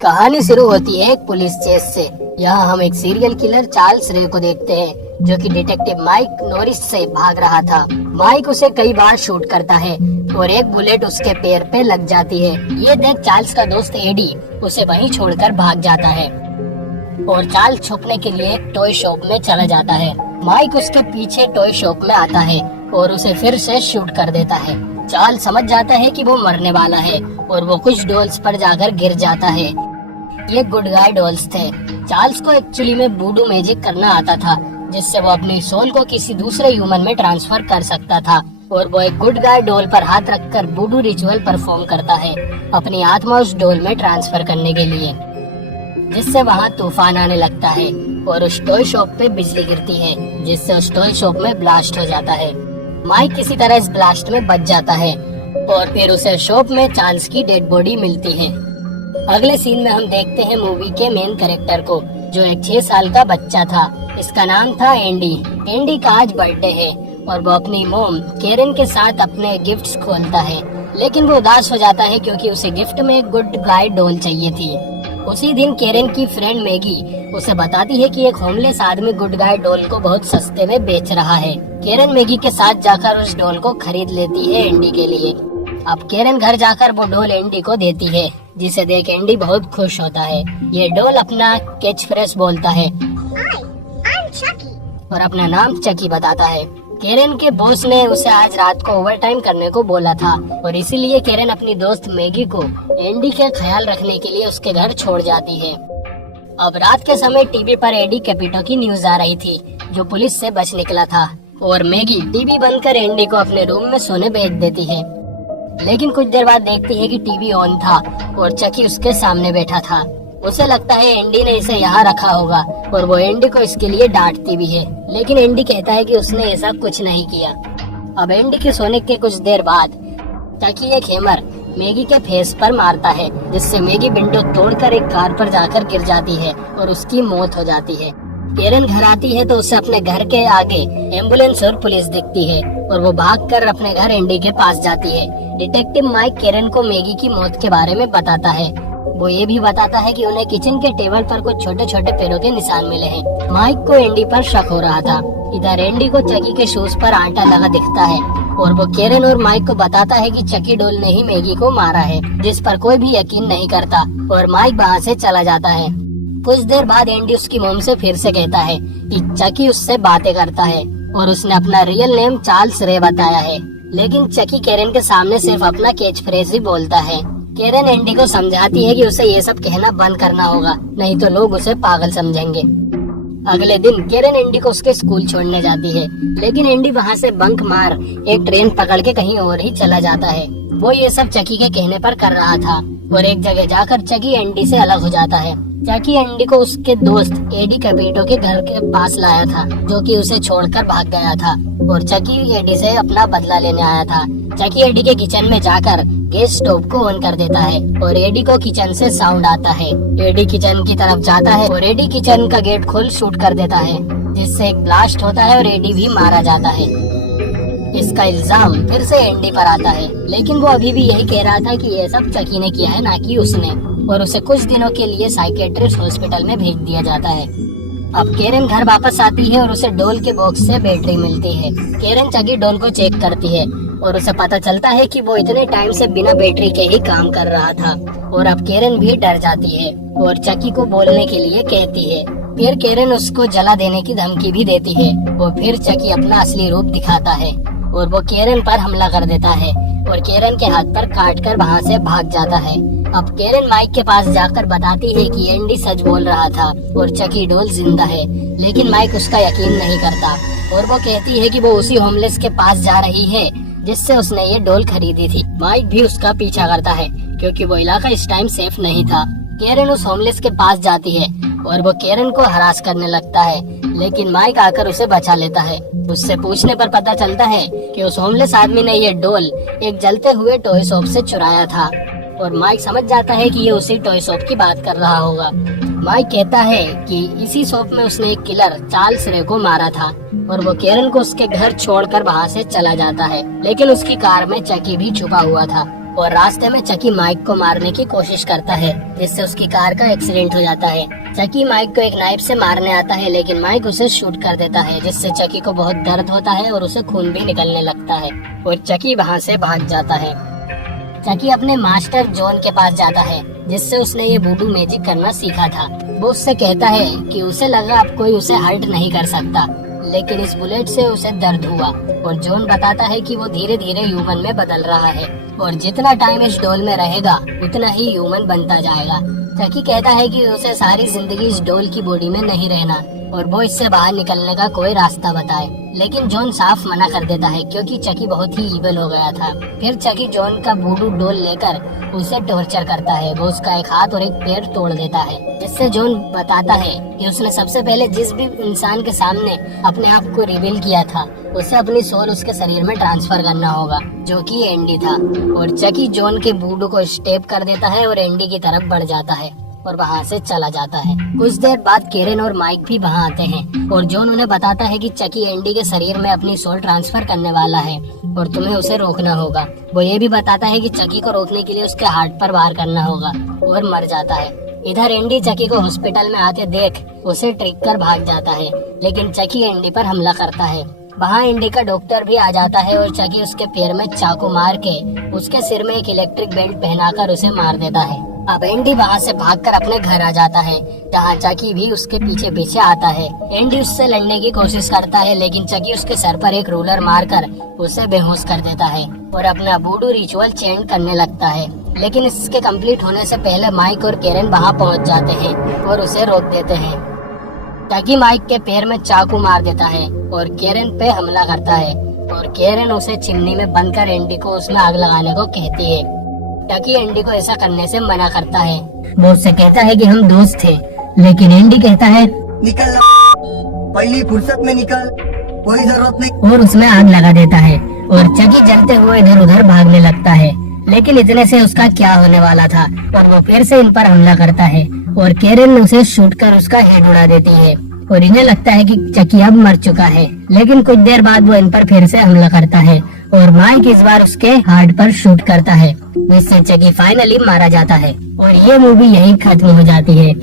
कहानी शुरू होती है एक पुलिस चेस से। यहाँ हम एक सीरियल किलर चार्ल्स रे को देखते हैं जो कि डिटेक्टिव माइक नॉरिस से भाग रहा था। माइक उसे कई बार शूट करता है और एक बुलेट उसके पैर पे लग जाती है। ये देख चार्ल्स का दोस्त एडी उसे वहीं छोड़कर भाग जाता है और चार्ल्स छुपने के लिए एक टॉय शॉप में चला जाता है। माइक उसके पीछे टॉय शॉप में आता है और उसे फिर से शूट कर देता है। चार्ल्स समझ जाता है कि वो मरने वाला है और वो कुछ डॉल्स पर जाकर गिर जाता है। ये गुड गाय डॉल्स थे। चार्ल्स को एक्चुअली में वूडू मैजिक करना आता था जिससे वो अपनी सोल को किसी दूसरे ह्यूमन में ट्रांसफर कर सकता था और वो एक गुड गाय डॉल पर हाथ रखकर वूडू रिचुअल परफॉर्म करता है अपनी आत्मा उस डॉल में ट्रांसफर करने के लिए, जिससे वहाँ तूफान आने लगता है और उस टॉय शॉप पे बिजली गिरती है जिससे उस टॉय शॉप में ब्लास्ट हो जाता है। माइक किसी तरह इस ब्लास्ट में बच जाता है और फिर उसे शॉप में चार्ल्स की डेड बॉडी मिलती है। अगले सीन में हम देखते हैं मूवी के मेन कैरेक्टर को जो एक 6 साल का बच्चा था। इसका नाम था एंडी। एंडी का आज बर्थडे है और वो अपनी मॉम केरन के साथ अपने गिफ्ट्स खोलता है, लेकिन वो उदास हो जाता है क्योंकि उसे गिफ्ट में एक गुड गाय डॉल चाहिए थी। उसी दिन केरन की फ्रेंड मैगी उसे बताती है कि एक होमलेस आदमी गुड गाय डॉल को बहुत सस्ते में बेच रहा है। केरन मैगी के साथ जाकर उस डॉल को खरीद लेती है एंडी के लिए। अब केरन घर जाकर वो डॉल एंडी को देती है जिसे देख एंडी बहुत खुश होता है। ये डॉल अपना कैच फ्रेज बोलता है और अपना नाम चकी बताता है। केरन के बॉस ने उसे आज रात को ओवर टाइम करने को बोला था और इसीलिए केरन अपनी दोस्त मैगी को एंडी का ख्याल रखने के लिए उसके घर छोड़ जाती है। अब रात के समय टीवी पर एडी कैपिटो की न्यूज आ रही थी जो पुलिस से बच निकला था और मैगी टीवी बंद कर एंडी को अपने रूम में सोने भेज देती है। लेकिन कुछ देर बाद देखती है कि टीवी ऑन था और चकी उसके सामने बैठा था। उसे लगता है एंडी ने इसे यहाँ रखा होगा और वो एंडी को इसके लिए डांटती भी है, लेकिन एंडी कहता है कि उसने ऐसा कुछ नहीं किया। अब एंडी के सोने के कुछ देर बाद चकी एक हैमर मैगी के फेस पर मारता है जिससे मैगी विंडो तोड़कर एक कार पर जाकर गिर जाती है और उसकी मौत हो जाती है। केरन घर आती है तो उसे अपने घर के आगे एम्बुलेंस और पुलिस दिखती है और वो भागकर अपने घर एंडी के पास जाती है। डिटेक्टिव माइक केरन को मैगी की मौत के बारे में बताता है। वो ये भी बताता है कि उन्हें किचन के टेबल पर कुछ छोटे छोटे पैरों के निशान मिले हैं। माइक को एंडी पर शक हो रहा था। इधर एंडी को चकी के शूज पर आटा लगा दिखता है और वो केरन और माइक को बताता है कि चकी डॉल ने ही मैगी को मारा है, जिस पर कोई भी यकीन नहीं करता और माइक वहाँ से चला जाता है। कुछ देर बाद एंडी उसकी मॉम से फिर से कहता है कि चकी उससे बातें करता है और उसने अपना रियल नेम चार्ल्स रे बताया है, लेकिन चकी केरन के सामने सिर्फ अपना कैच फ्रेज ही बोलता है। केरन एंडी को समझाती है कि उसे ये सब कहना बंद करना होगा, नहीं तो लोग उसे पागल समझेंगे। अगले दिन केरन एंडी को उसके स्कूल छोड़ने जाती है, लेकिन एंडी वहाँ से बंक मार एक ट्रेन पकड़ के कहीं और ही चला जाता है। वो ये सब चकी के कहने पर कर रहा था और एक जगह जाकर चकी एंडी से अलग हो जाता है। चकी एंडी को उसके दोस्त एडी कैपिटो के घर के पास लाया था जो कि उसे छोड़कर भाग गया था और चकी एडी से अपना बदला लेने आया था। चकी एडी के किचन में जाकर गैस स्टोव को ऑन कर देता है और एडी को किचन से साउंड आता है। एडी किचन की तरफ जाता है और एडी किचन का गेट खोल शूट कर देता है जिससे एक ब्लास्ट होता है और एडी भी मारा जाता है। इसका इल्जाम फिर से एंडी पर आता है, लेकिन वो अभी भी यही कह रहा था कि ये सब चकी ने किया है, ना कि उसने, और उसे कुछ दिनों के लिए साइकेट्रिस्ट हॉस्पिटल में भेज दिया जाता है। अब केरन घर वापस आती है और उसे डॉल के बॉक्स से बैटरी मिलती है। केरन चकी डॉल को चेक करती है और उसे पता चलता है कि वो इतने टाइम से बिना बैटरी के ही काम कर रहा था और अब केरन भी डर जाती है और चकी को बोलने के लिए कहती है। फिर केरन उसको जला देने की धमकी भी देती है और फिर चकी अपना असली रूप दिखाता है और वो केरन पर हमला कर देता है और केरन के हाथ पर काट कर वहाँ से भाग जाता है। अब केरन माइक के पास जाकर बताती है कि एंडी सच बोल रहा था और चकी डॉल जिंदा है, लेकिन माइक उसका यकीन नहीं करता और वो कहती है कि वो उसी होमलेस के पास जा रही है जिससे उसने ये डॉल खरीदी थी। माइक भी उसका पीछा करता है क्योंकि वो इलाका इस टाइम सेफ नहीं था। केरन उस होमलेस के पास जाती है और वो केरन को हरास करने लगता है, लेकिन माइक आकर उसे बचा लेता है। उससे पूछने पर पता चलता है कि उस होमलेस आदमी ने ये डॉल एक जलते हुए टॉय शॉप से चुराया था और माइक समझ जाता है कि ये उसी टॉय शॉप की बात कर रहा होगा। माइक कहता है कि इसी शॉप में उसने एक किलर चार्ल्स रे को मारा था और वो केरन को उसके घर छोड़कर वहाँ से चला जाता है, लेकिन उसकी कार में चकी भी छुपा हुआ था। और रास्ते में चकी माइक को मारने की कोशिश करता है, जिससे उसकी कार का एक्सीडेंट हो जाता है। चकी माइक को एक नाइफ से मारने आता है, लेकिन माइक उसे शूट कर देता है, जिससे चकी को बहुत दर्द होता है और उसे खून भी निकलने लगता है और चकी वहाँ से भाग जाता है। चकी अपने मास्टर जॉन के पास जाता है, जिससे उसने ये वुडू मैजिक करना सीखा था। वो उससे कहता है कि उसे लगा अब कोई उसे हर्ट नहीं कर सकता, लेकिन इस बुलेट से उसे दर्द हुआ। और जॉन बताता है कि वो धीरे धीरे ह्यूमन में बदल रहा है और जितना टाइम इस डोल में रहेगा उतना ही ह्यूमन बनता जाएगा। चकी कहता है कि उसे सारी जिंदगी इस डोल की बॉडी में नहीं रहना और वो इससे बाहर निकलने का कोई रास्ता बताए, लेकिन जॉन साफ मना कर देता है क्योंकि चकी बहुत ही इविल हो गया था। फिर चकी जॉन का वुडू डोल लेकर उसे टॉर्चर करता है। वो उसका एक हाथ और एक पैर तोड़ देता है, जिससे जॉन बताता है कि उसने सबसे पहले जिस भी इंसान के सामने अपने आप को रिवील किया था, उसे अपनी सोल उसके शरीर में ट्रांसफर करना होगा, जो कि एंडी था। और चकी जॉन के वुडू को स्टेप कर देता है और एंडी की तरफ बढ़ जाता है और वहाँ से चला जाता है। कुछ देर बाद केरन और माइक भी वहाँ आते हैं और जॉन उन्हें बताता है कि चकी एंडी के शरीर में अपनी सोल ट्रांसफर करने वाला है और तुम्हें उसे रोकना होगा। वो ये भी बताता है कि चकी को रोकने के लिए उसके हार्ट पर वार करना होगा और मर जाता है। इधर एंडी चकी को हॉस्पिटल में आते देख उसे ट्रिक कर भाग जाता है, लेकिन चकी एंडी पर हमला करता है। वहाँ एंडी का डॉक्टर भी आ जाता है और चकी उसके पैर में चाकू मार के उसके सिर में एक इलेक्ट्रिक बेल्ट पहनाकर उसे मार देता है। अब एंडी वहाँ से भागकर अपने घर आ जाता है, जहाँ चकी भी उसके पीछे पीछे आता है। एंडी उससे लड़ने की कोशिश करता है, लेकिन चकी उसके सर पर एक रूलर मारकर उसे बेहोश कर देता है और अपना वुडू रिचुअल चेंज करने लगता है। लेकिन इसके कंप्लीट होने से पहले माइक और केरन वहाँ पहुँच जाते हैं और उसे रोक देते हैं। चकी माइक के पैर में चाकू मार देता है और केरन पे हमला करता है और केरन उसे चिमनी में बंद कर एंडी को उसमें आग लगाने को कहती है। चकी एंडी को ऐसा करने से मना करता है। वो उससे कहता है कि हम दोस्त थे, लेकिन एंडी कहता है निकल, पहली फुर्सत में निकल, कोई जरूरत नहीं, और उसमें आग लगा देता है और चकी जलते हुए इधर उधर भागने लगता है। लेकिन इतने से उसका क्या होने वाला था और वो फिर से इन पर हमला करता है और केरन उसे शूट कर उसका हेड उड़ा देती है और इन्हें लगता है कि चकी अब मर चुका है। लेकिन कुछ देर बाद वो इन पर फिर से हमला करता है और माइक इस बार उसके हार्ट पर शूट करता है, जिससे चकी फाइनली मारा जाता है और ये मूवी यहीं खत्म हो जाती है।